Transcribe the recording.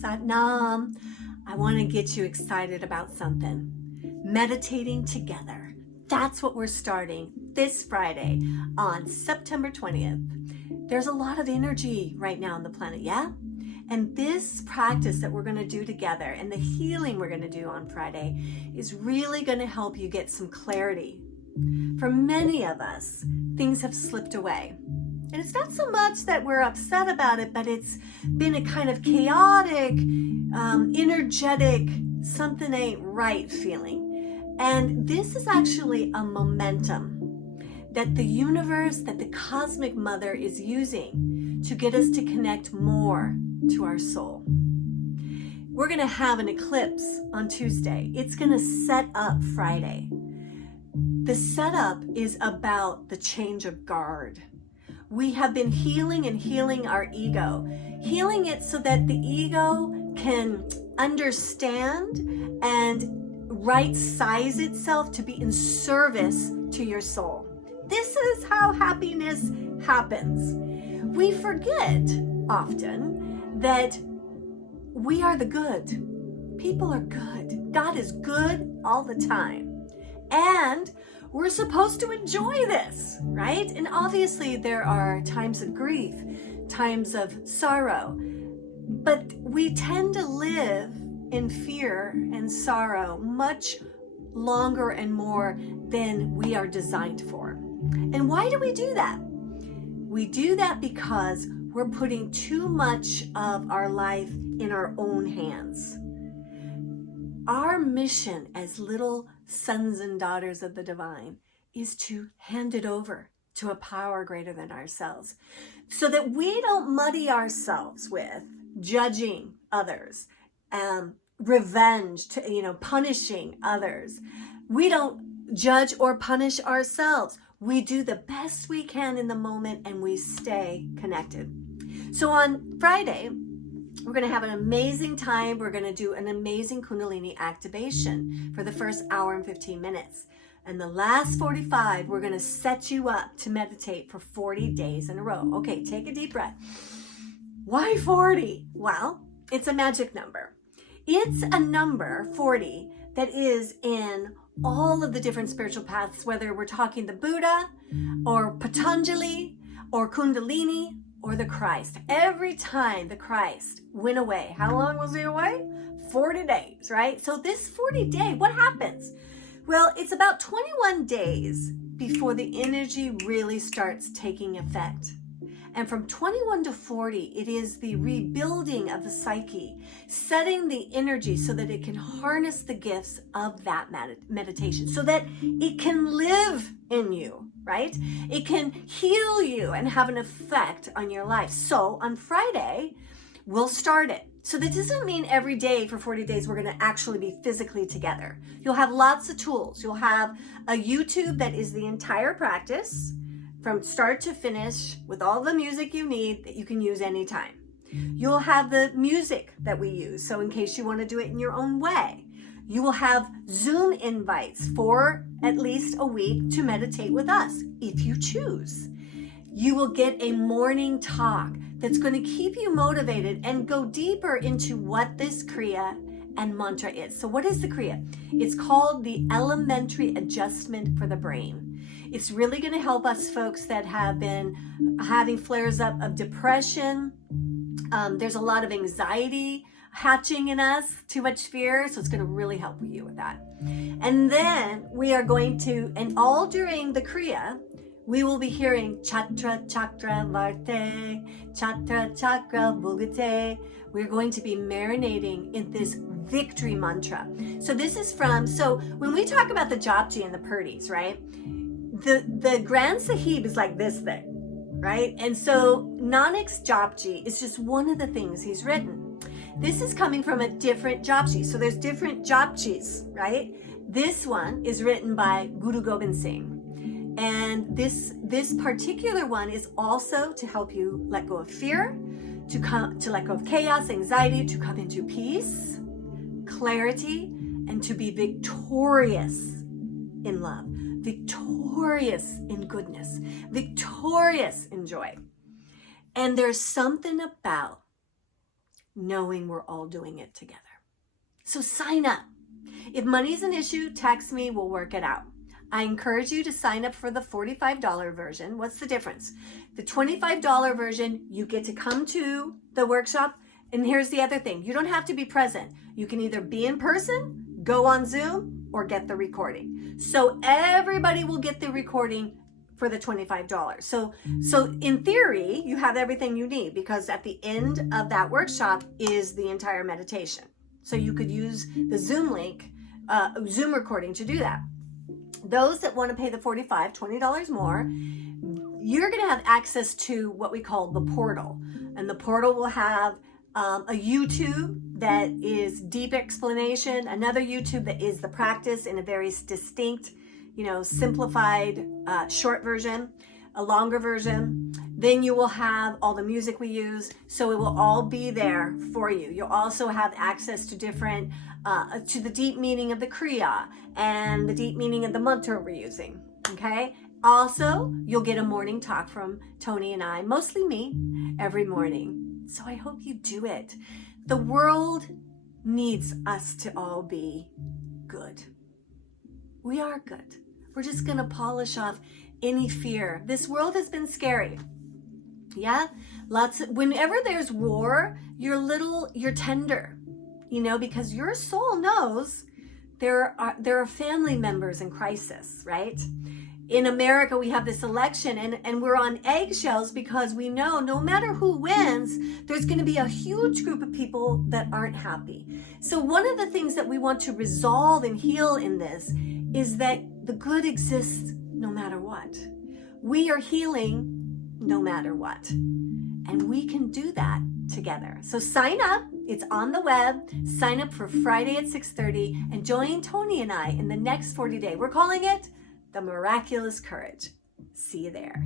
Sat Nam. I want to get you excited about something. Meditating together. That's what we're starting this Friday on September 20th. There's a lot of energy right now on the planet, yeah? And this practice that we're going to do together and the healing we're going to do on Friday is really going to help you get some clarity. For many of us, things have slipped away. And it's not so much that we're upset about it, but it's been a kind of chaotic, energetic, something ain't right feeling. And this is actually a momentum that the universe, that the cosmic mother is using to get us to connect more to our soul. We're going to have an eclipse on Tuesday. It's going to set up Friday. The setup is about the change of guard. We have been healing and healing our ego, healing it so that the ego can understand and right size itself to be in service to your soul. This is how happiness happens. We forget often that we are the good. People are good. God is good all the time. And we're supposed to enjoy this, right? And obviously there are times of grief, times of sorrow, but we tend to live in fear and sorrow much longer and more than we are designed for. And why do we do that? We do that because we're putting too much of our life in our own hands. Our mission as little sons and daughters of the divine is to hand it over to a power greater than ourselves so that we don't muddy ourselves with judging others, revenge, punishing others. We don't judge or punish ourselves. We do the best we can in the moment and we stay connected. So on Friday, we're going to have an amazing time. We're going to do an amazing Kundalini activation for the first hour and 15 minutes. And the last 45, we're going to set you up to meditate for 40 days in a row. Okay, take a deep breath. Why 40? Well, it's a magic number. It's a number, 40, that is in all of the different spiritual paths, whether we're talking the Buddha or Patanjali or Kundalini or the Christ. Every time the Christ went away, how long was he away? 40 days, right? So this 40 day, what happens? Well, it's about 21 days before the energy really starts taking effect. And from 21 to 40, it is the rebuilding of the psyche, setting the energy so that it can harness the gifts of that meditation, so that it can live in you, right? It can heal you and have an effect on your life. So on Friday, we'll start it. So that doesn't mean every day for 40 days we're going to actually be physically together. You'll have lots of tools. You'll have a YouTube that is the entire practice from start to finish with all the music you need that you can use anytime. You'll have the music that we use, so in case you want to do it in your own way. You will have Zoom invites for at least a week to meditate with us, if you choose. You will get a morning talk that's going to keep you motivated and go deeper into what this Kriya and mantra is. So what is the Kriya? It's called the elementary adjustment for the brain. It's really going to help us folks that have been having flares up of depression. There's a lot of anxiety hatching in us, too much fear. So it's going to really help you with that. And then we are going to, and all during the Kriya, we will be hearing Chatra Chakra Varte, Chatra Chakra Bhugate. We're going to be marinating in this victory mantra. So this is so when we talk about the Japji and the Purtis, right? The Grand Sahib is like this thing, right? And so Nanak's Japji is just one of the things he's written. This is coming from a different Japji. So there's different Japjis, right? This one is written by Guru Gobind Singh. And this particular one is also to help you let go of fear, to let go of chaos, anxiety, to come into peace, clarity, and to be victorious in love, victorious in goodness, victorious in joy. And there's something about knowing we're all doing it together. So sign up. If money's an issue, text me, we'll work it out. I encourage you to sign up for the $45 version. What's the difference? The $25 version, you get to come to the workshop. And here's the other thing. You don't have to be present. You can either be in person, go on Zoom, or get the recording. So everybody will get the recording for the $25. So in theory, you have everything you need, because at the end of that workshop is the entire meditation. So you could use the Zoom link, Zoom recording to do that. Those that want to pay the $20 more, you're going to have access to what we call the portal. And the portal will have a YouTube that is deep explanation, another YouTube that is the practice in a very distinct, simplified, short version, a longer version. Then you will have all the music we use. So it will all be there for you. You'll also have access to different, to the deep meaning of the Kriya and the deep meaning of the mantra we're using. Okay. Also, you'll get a morning talk from Tony and I, mostly me, every morning. So I hope you do it. The world needs us to all be good. We are good. We're just going to polish off any fear. This world has been scary. Yeah? Whenever there's war, you're tender, because your soul knows there are family members in crisis, right? In America, we have this election and we're on eggshells because we know no matter who wins, there's going to be a huge group of people that aren't happy. So one of the things that we want to resolve and heal in this is that the good exists no matter what. We are healing no matter what. And we can do that together. So sign up. It's on the web. Sign up for Friday at 6:30 and join Tony and I in the next 40 days. We're calling it the Miraculous Courage. See you there.